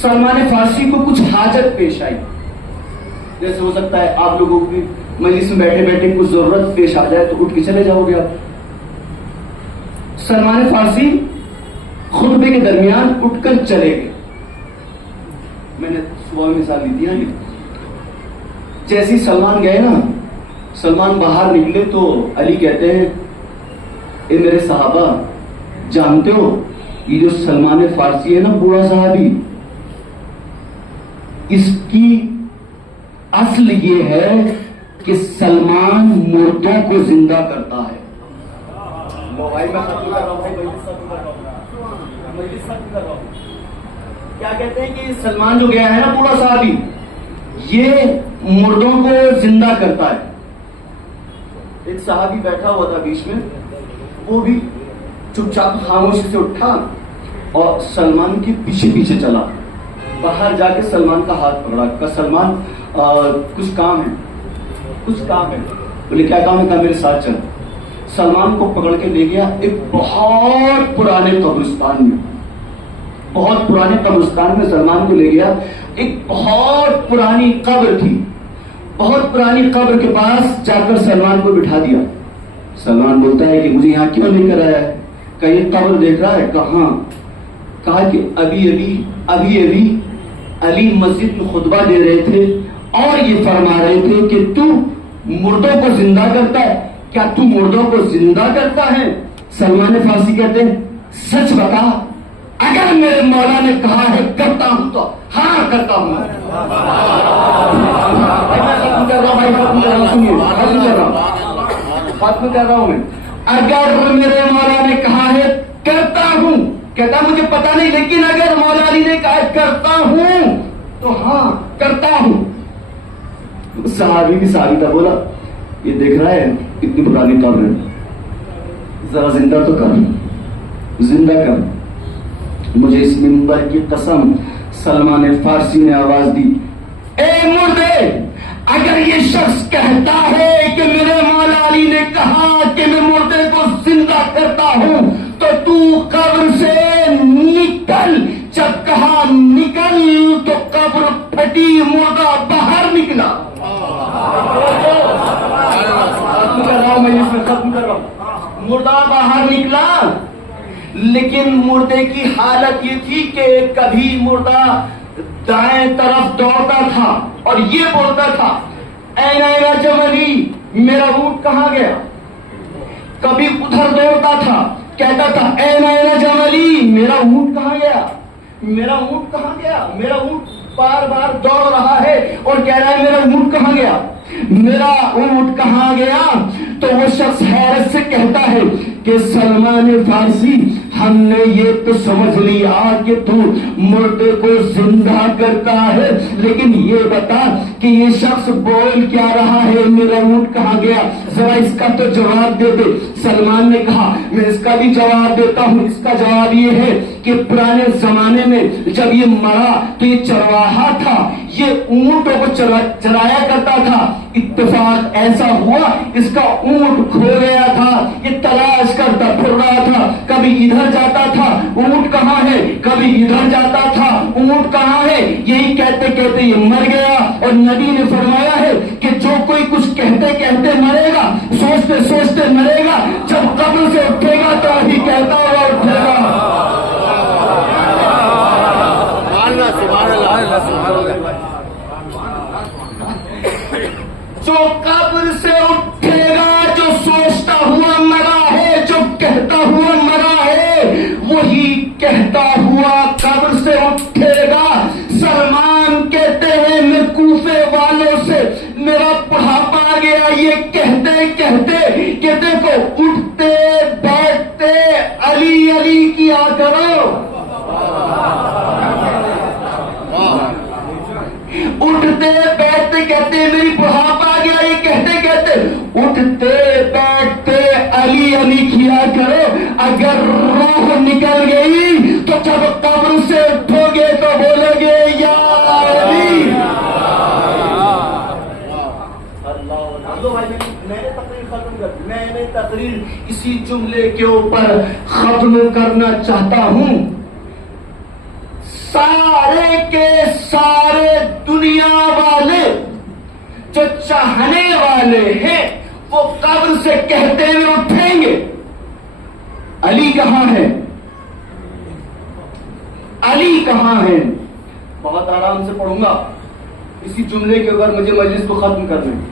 سلمان فارسی کو کچھ حاجت پیش آئی. جیسے ہو سکتا ہے آپ لوگوں کو بھی مجلس میں بیٹھے بیٹھے کچھ ضرورت پیش آ جائے تو اٹھ کے چلے جاؤ گے آپ. سلمان فارسی خطبے کے درمیان اٹھ کر چلے گئے. میں نے صبح میں مثال لی تھی نا. جیسے سلمان گئے نا, سلمان باہر نکلے تو علی کہتے ہیں اے میرے صحابہ جانتے ہو یہ جو سلمان فارسی ہے نا بوڑھا صحابی, اس کی اصل یہ ہے کہ سلمان مردوں کو زندہ کرتا ہے. کیا کہتے ہیں کہ سلمان جو گیا ہے نا بوڑھا صحابی, یہ مردوں کو زندہ کرتا ہے. ایک صحابی بیٹھا ہوا تھا بیچ میں, وہ بھی چپ چاپ خاموشی سے اٹھا اور سلمان کے پیچھے پیچھے چلا. باہر جا کے سلمان کا ہاتھ پکڑا, کہا سلمان کچھ کام ہے. بولے کیا کام ہے؟ کہا میرے ساتھ چل. سلمان کو پکڑ کے لے گیا ایک بہت پرانے قبرستان میں سلمان کو لے گیا. ایک بہت پرانی قبر تھی. بہت پرانی قبر کے پاس جا کر سلمان کو بٹھا دیا. سلمان بولتا ہے کہ مجھے یہاں کیوں لے کر آیا ہے؟ کہ یہ قبر دیکھ رہا ہے. کہاں؟ کہا کہ ابھی علی مسجد میں خطبہ دے رہے تھے اور یہ فرما رہے تھے کہ تو مردوں کو زندہ کرتا ہے. کیا تو مردوں کو زندہ کرتا ہے؟ سلمان فارسی کہتے ہیں سچ بتا, اگر میرے مولا نے کہا ہے کرتا ہوں تو ہاں کرتا ہوں. ختم کر رہا ہوں میں. اگر میرے مولا نے کہا ہے کرتا ہوں, کہتا مجھے پتا نہیں, لیکن اگر مولا علی نے کہا کرتا ہوں تو ہاں کرتا ہوں. صحابی بھی صحابی تھا, بولا یہ دیکھ رہا ہے اتنی پرانی قبر ہے, ذرا زندہ تو کر, زندہ کر مجھے اس منبر کی قسم. سلمان فارسی نے آواز دی اے مردے, اگر یہ شخص کہتا ہے کہ میرے مولا علی نے کہا کہ میں مردے کو زندہ کرتا ہوں تو تو قبر سے نکل. جب کہا نکل تو قبر پھٹی, مردہ باہر نکلا. ختم کر رہا ہوں. مردہ باہر نکلا, لیکن مردے کی حالت یہ تھی کہ کبھی مردہ دائیں طرف دوڑتا تھا اور یہ بولتا تھا اے جملی میرا اونٹ کہاں گیا. کبھی ادھر دوڑتا تھا, کہتا تھا اے جملی میرا اونٹ کہاں گیا, میرا اونٹ کہاں گیا. میرا اونٹ بار بار دوڑ رہا ہے اور کہہ رہا ہے میرا اونٹ کہاں گیا, میرا اونٹ کہاں گیا. تو وہ شخص حیرت سے کہتا ہے کہ سلمان فارسی ہم نے یہ تو سمجھ لیا کہ تو مردے کو زندہ کرتا ہے, لیکن یہ بتا کہ یہ شخص بول کیا رہا ہے میرا اونٹ کہاں گیا, ذرا اس کا تو جواب دے دے. سلمان نے کہا میں اس کا بھی جواب دیتا ہوں. اس کا جواب یہ ہے کہ پرانے زمانے میں جب یہ مرا تو یہ چرواہا تھا, یہ اونٹوں کو چرایا کرتا تھا. اتفاق ایسا ہوا اس کا اونٹ کھو گیا تھا, یہ تلاش کرتا پھر رہا تھا. کبھی ادھر جاتا تھا اونٹ کہاں ہے, کبھی ادھر جاتا تھا اونٹ کہاں ہے. یہی کہتے کہتے یہ مر گیا. اور نبی نے فرمایا ہے کہ جو جو کوئی کچھ کہتے کہتے مرے گا، سوچتے سوچتے مرے گا، جب قبر سے اٹھے گا تو وہی کہتا ہوا اٹھے گا۔ جو قبر سے اٹھے گا، جو سوچتا ہوا مرا ہے، جو کہتا ہوا مرا ہے، وہی کہتا ہوا قبر سے اٹھے گا۔ سلمان کہتے ہیں میں کوفے والوں سے میرا بڑھاپا آ گیا یہ کہتے کہتے کہ دیکھو اٹھتے بیٹھتے علی علی کیا کرو، اٹھتے بیٹھتے کہتے میری بڑھاپا آ گیا یہ کہتے کہتے اٹھتے بیٹھتے علی علی کیا کرو۔ اگر روح نکل گئی تو جب قبر سے اٹھو گے تو بولو گے یا علی۔ میں نے تقریر اسی جملے کے اوپر ختم کرنا چاہتا ہوں۔ سارے کے سارے دنیا والے جو چاہنے والے ہیں وہ قبر سے کہتے ہوئے اٹھیں گے علی کہاں ہے، علی کہاں ہے۔ بہت آرام سے پڑھوں گا اسی جملے کے اوپر، مجھے مجلس کو ختم کرنا ہے۔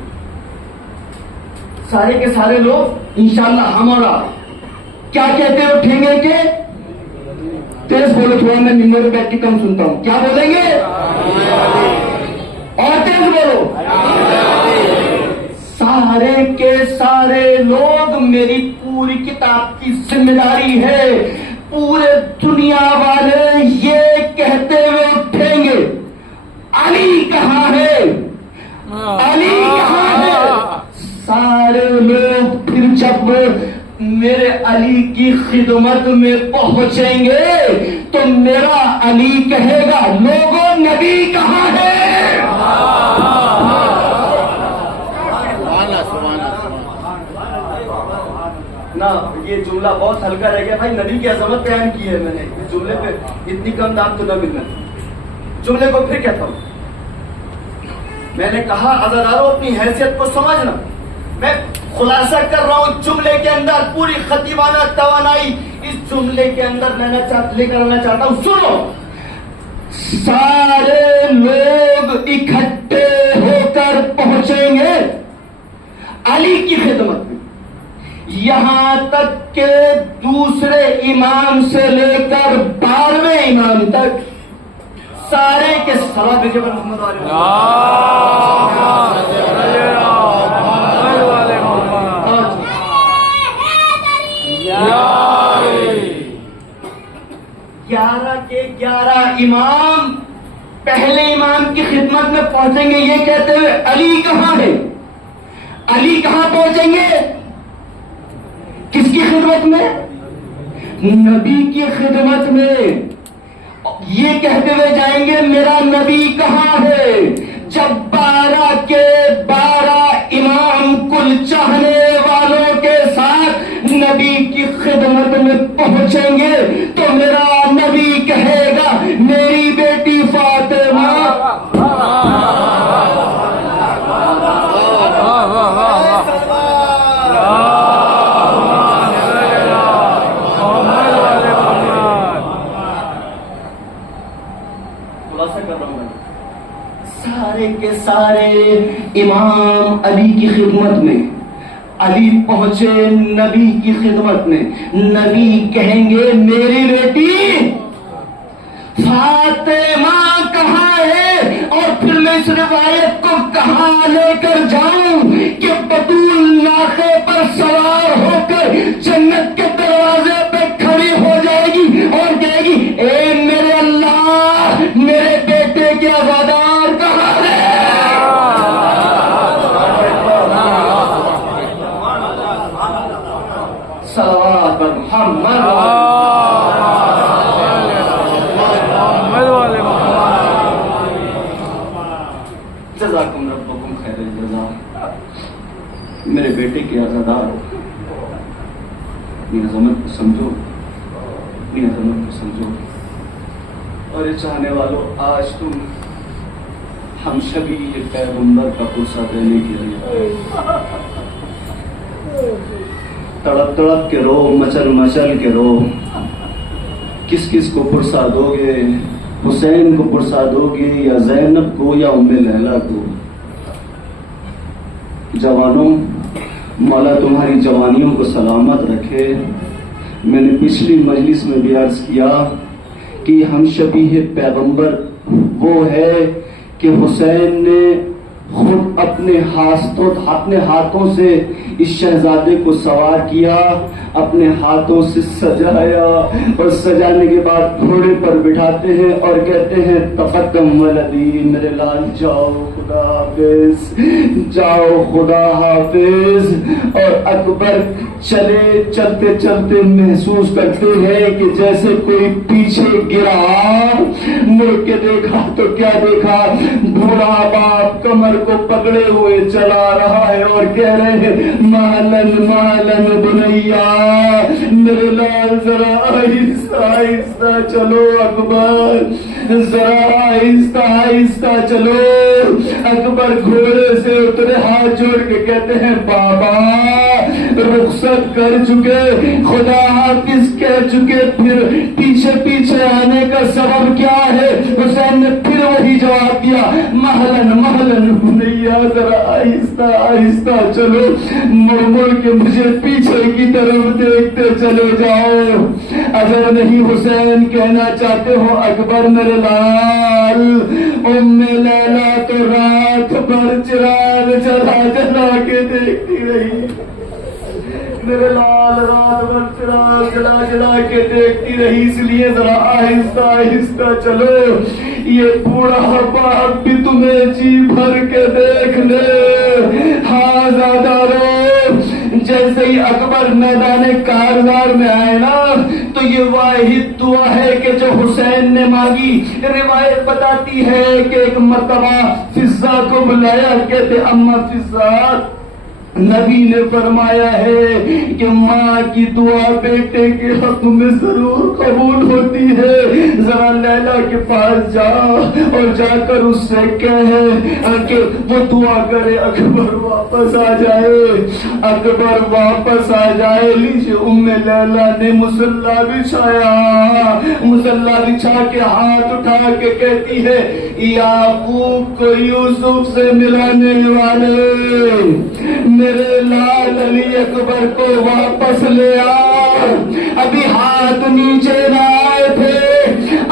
سارے کے سارے لوگ انشاءاللہ ہمارا کیا کہتے اٹھیں گے کہ تیز بولو، تھوڑا میں ممبر پہ بیٹھ کے کم سنتا ہوں، کیا بولیں گے اور تیز بولو۔ سارے کے سارے لوگ، میری پوری کتاب کی ذمہ داری ہے، پورے دنیا والے یہ کہتے ہوئے اٹھیں گے علی کہاں ہے، علی کہاں ہے۔ سارے لوگ پھر جب میرے علی کی خدمت میں پہنچیں گے تو میرا علی کہے گا لوگوں نبی کہاں ہے۔ نا یہ جملہ بہت ہلکا رہ گیا بھائی، نبی کی عظمت بیان کی ہے میں نے، اس جملے پہ اتنی کم دام تو نہ ملنا۔ جملے کو پھر کہتا ہوں، میں نے کہا عزادارو اپنی حیثیت کو سمجھنا، میں خلاصہ کر رہا ہوں جملے کے اندر، پوری خطیبانہ توانائی اس جملے کے اندر لے کر آنا چاہتا ہوں۔ سنو، سارے لوگ اکٹھے ہو کر پہنچیں گے علی کی خدمت میں، یہاں تک کہ دوسرے امام سے لے کر 12ویں امام تک سارے کے صلوات بھیجے پر محمد علیہ کے 11 امام پہلے امام کی خدمت میں پہنچیں گے یہ کہتے ہوئے علی کہاں ہے، علی کہاں پہنچیں گے، کس کی خدمت میں، نبی کی خدمت میں، یہ کہتے ہوئے جائیں گے میرا نبی کہاں ہے۔ جب 12 کے 12 امام کل چاہنے والوں کے ساتھ نبی کی خدمت میں پہنچیں گے تو میرا نبی کہے گا میری بیٹی فاطمہ سارے کے سارے امام علی کی خدمت میں، علی پہنچے نبی کی خدمت میں، نبی کہیں گے میری بیٹی فاطمہ کہاں ہے، اور پھر میں اس روایت کو کہاں لے کر جاؤں کہ بطول ناقے پر سوار ہو کر جنت کے دروازے پہ کھڑی ہو جائے گی اور کہے گی اے میرے اللہ میرے بیٹے کے عزادار کہاں ہے۔ صلوات محمد جزاکم ربکم خیر الجزا۔ میرے بیٹے کے عزادار ہو، میری عظمت کو سمجھو، میری عظمت کو سمجھو، اور یہ چاہنے والوں آج تم ہم شبیہ پیغمبر کا پرسہ دینے کے لیے تڑپ تڑپ کے رو، مچل مچل کے رو. کس کس کو پرسہ دو گے؟ حسین کو پرسہ دو گے یا زینب کو یا ام لیلا کو؟ جوانوں، مولا تمہاری جوانیوں کو سلامت رکھے. میں نے پچھلی مجلس میں بھی عرض کیا کہ ہم شبیہ پیغمبر وہ ہے کہ حسین نے خود اپنے ہاتھوں سے اس شہزادے کو سوار کیا، اپنے ہاتھوں سے سجایا، اور سجانے کے بعد گھوڑے پر بٹھاتے ہیں اور کہتے ہیں تقدم ولدی، میرے لال جاؤ خدا حافظ، جاؤ خدا حافظ. اور اکبر چلتے چلتے محسوس کرتے ہیں کہ جیسے کوئی پیچھے گرا، مڑ کے دیکھا تو کیا دیکھا؟ بوڑھا باپ کمر کو پکڑے ہوئے چلا رہا ہے اور کہہ رہے ہیں مہلن مہلن بنیا، میرے لال ذرا آہستہ آہستہ چلو اکبر، ذرا آہستہ آہستہ چلو. اکبر گھوڑے سے اترے، ہاتھ جوڑ کے کہتے ہیں بابا رخصت کر چکے، خدا حافظ کہہ چکے، پھر پیچھے پیچھے آنے کا سبب کیا ہے؟ حسین نے پھر وہی جواب دیا مہلن مہلن بنیا، ذرا آہستہ آہستہ چلو، مڑ مڑ کے مجھے پیچھے کی طرف دیکھتے چلے جاؤ. اگر نہیں حسین کہنا چاہتے ہو اکبر میرے لال، ام لیلا تو رات بھر چراغ جلا جلا کے دیکھتی رہی، میرے لال رات بھر چراغ جلا جلا کے دیکھتی رہی. اس لیے ذرا آہستہ آہستہ چلو، یہ بوڑھا باپ بھی تمہیں جی بھر کے دیکھ لے. ہاں زیادہ رو. جیسے ہی اکبر میدان کارزار میں آئے نا تو یہ واحد دعا ہے کہ جو حسین نے مانگی. روایت بتاتی ہے کہ ایک مرتبہ فضا کو بلایا، کہتے اما فضا، نبی نے فرمایا ہے کہ ماں کی دعا بیٹے کے حق میں ضرور قبول ہوتی ہے. ذرا لیلا کے پاس جا اور جا کر اس سے کہے کہ وہ دعا کرے اکبر واپس آ جائے، اکبر واپس آ جائے. لیجیے ام لیلا نے مصلا بچھایا، مصلا بچھا کے ہاتھ اٹھا کے کہتی ہے یعقوب کو یوسف سے ملانے والے میرے لال علی اکبر کو واپس لے آ. ابھی ہاتھ نیچے نہ آئے تھے،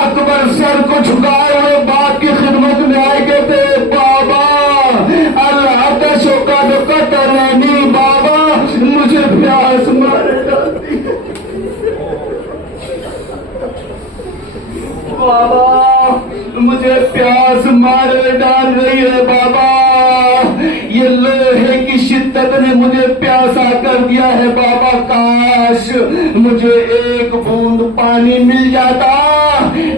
اکبر سر کو جھکائے ہوئے باپ کی خدمت میں آئے کہتے بابا اللہ کا شوقہ قتلنی، بابا مجھے پیاس مارے جاتی ہے، بابا مجھے پیاس مارے ڈال رہی ہے، بابا یہ لوہے کی شدت نے مجھے پیاسا کر دیا ہے، بابا کاش مجھے ایک بوند پانی مل جاتا،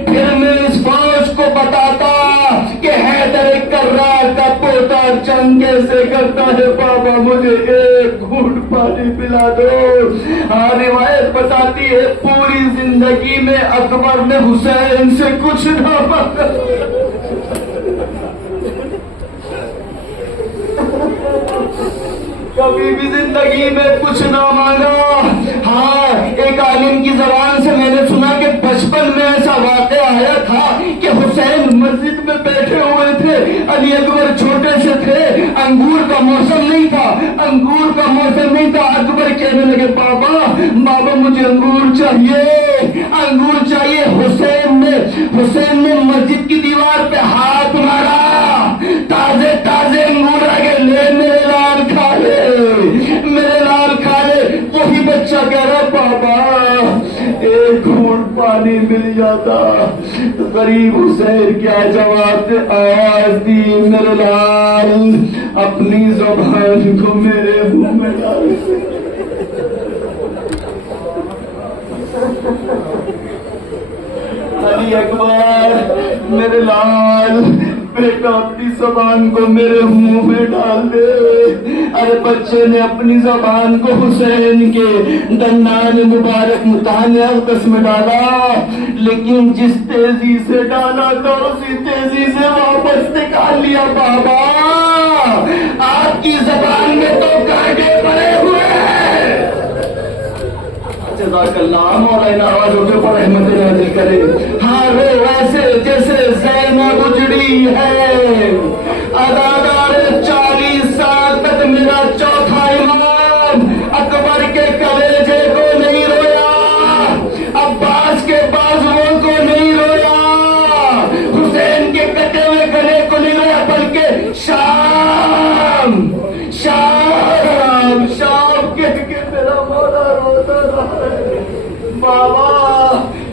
پھر میں اس فوج کو بتاتا کہ حیدر کرار کا پوتا جنگ کیسے کرتا ہے، بابا مجھے ایک گھونٹ پانی پلا دو. ہاں روایت بتاتی ہے پوری زندگی میں اکبر نے حسین سے کچھ نہ مانگا، کبھی بھی زندگی میں کچھ نہ مانگا. ہاں ایک عالم کی زبان سے میں نے سنا کہ بچپن میں ایسا واقعہ آیا تھا کہ حسین مسجد میں بیٹھے ہوئے تھے، علی اکبر چھوٹے سے تھے، انگور کا موسم نہیں تھا، انگور کا موسم نہیں تھا. اکبر کہنے لگے بابا مجھے انگور چاہیے، انگور چاہیے. حسین نے مسجد کی دیوار پہ ہاتھ مارا، تازے تازے انگور آگے لے، میرے لال کھا لے، میرے لال کھا لے. وہی بچہ کہہ رہا بابا ایک گھونٹ پانی مل جاتا. غریب حسین کیا جواب دے، آواز دی میرے لال اپنی زبان کو میرے منہ میں ڈال. علی اکبر میرے لال بیٹا اپنی زبان کو میرے منہ میں ڈال دے. ارے بچے نے اپنی زبان کو حسین کے دندان مبارک متحن اقدس میں ڈالا، لیکن جس تیزی سے ڈالا تھا اسی تیزی سے واپس نکال لیا. بابا آپ کی زبان میں تو کانٹے پڑے ہوئے ہیں. جزاک اللہ. مولانا آواز اٹھے پر رحمت نازل کرے. ہاں رو ایسے جیسے زینب اجڑی ہے. ادادار 40 سال تک میرا چوتھا امام اکبر کے کلیجے کو نہیں رویا، عباس کے بازوؤں کو نہیں رویا، حسین کے کٹے ہوئے گلے کو نہیں رویا، بلکہ شام شام شام کہہ کے میرا مولا روتا رہا ہے. بابا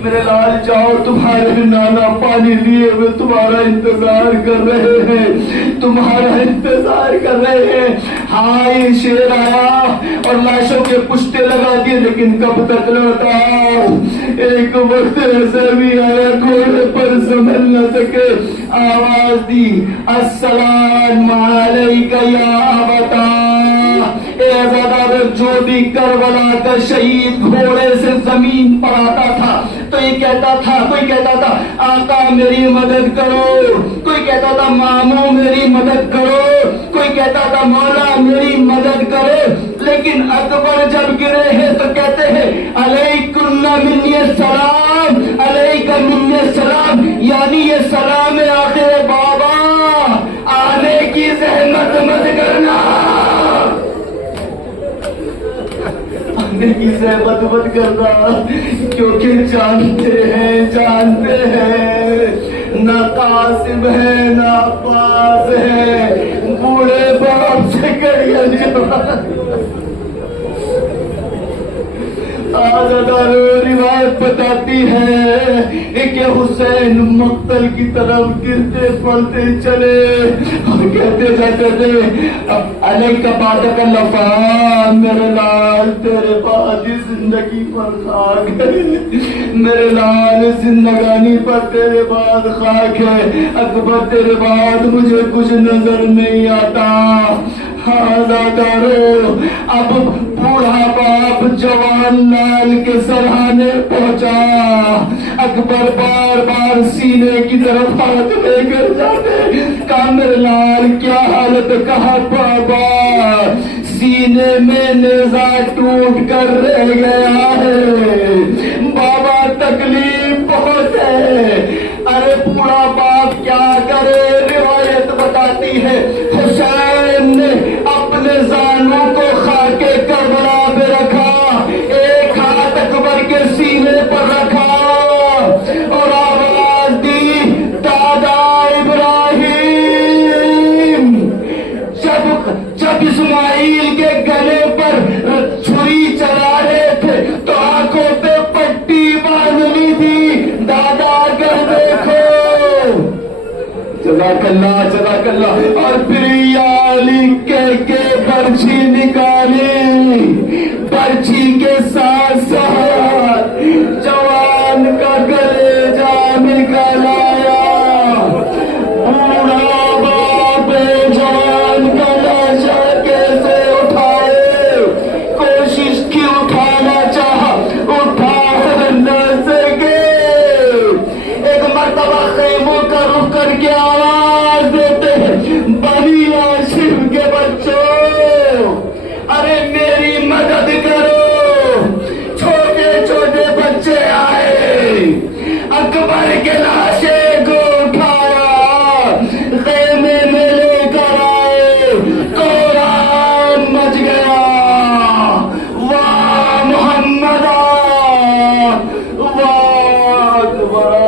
میرے لال جاؤ، تمہارے نانا پانی لیے ہوئے تمہارا انتظار کر رہے ہیں، تمہارا انتظار کر رہے ہیں. ہاں یہ شیر آیا اور لاشوں کے پشتے لگا دیے، لیکن کب تک لوٹا؟ ایک وقت ایسا بھی آیا گھوڑے پر سنبھل نہ سکے، آواز دی السلام علیکہ یا ابتا. اے عزادار، جو بھی کربلا کا شہید گھوڑے سے زمین پر آتا تھا تو یہ کہتا تھا، کوئی کہتا تھا آقا میری مدد کرو، کوئی کہتا تھا ماموں میری مدد کرو، کوئی کہتا تھا مولا میری مدد کرو. لیکن اکبر جب گرے ہیں تو کہتے ہیں علیکم منی السلام، علیکم منی السلام، یعنی یہ سلام آخر. بابا آنے کی زحمت مت کرنا، آنے کی زحمت مت کرنا، کیونکہ جانتے ہیں نہ قاسم ہے نہ عباس ہے، بوڑھے باپ سے کڑیاں جوان. روایت بتاتی ہے کہ حسین مقتل کی طرف گرتے پڑتے چلے اور کہتے جاتے تھے علیہ کا بات کا لفا، میرے لال تیرے بعد زندگی پر خاک ہے، میرے لال زندگانی پر تیرے بعد خاک ہے، اکبر تیرے بعد مجھے کچھ نظر نہیں آتا. اب بوڑھا باپ جوان لال کے سرہانے پہنچا، اکبر بار بار سینے کی طرف ہاتھ لے کر جاتے. کہا میرے لال کیا حالت؟ کہا بابا سینے میں نیزہ ٹوٹ کر رہ گیا ہے، بابا تکلیف بہت ہے. ارے بوڑھا باپ کیا کرے؟ روایت بتاتی ہے حسین نے اپنے زانوں کو خاکے کربلا پہ رکھا، ایک ہاتھ اکبر کے سینے پر رکھا اور آواز دی دادا ابراہیم. جب اسماعیل کے گلے پر چھری چلا رہے تھے تو آنکھوں پہ پٹی باندھ لی تھی، دادا کر دیکھو. جزاک اللہ جزاک اللہ. اور پھر یا علی کہہ کے برچھی نکالی، برچھی کے ساتھ ساتھ جوان کا کلیجہ نکلایا. بوڑھا باپ جوان کا لاشا کیسے اٹھائے؟ کوشش کی اٹھانا چاہا، اٹھا نہ سکے. ایک مرتبہ خیموں کا رخ کر کے آواز دیتے ہیں بنی ہاشم کے بچوں، ارے میری مدد کرو. چھوٹے چھوٹے بچے آئے، اکبر کے لاشے کو اٹھایا، خیمے میں لے کر آئے، قرآن مچ گیا. واہ محمد واہ اکبر.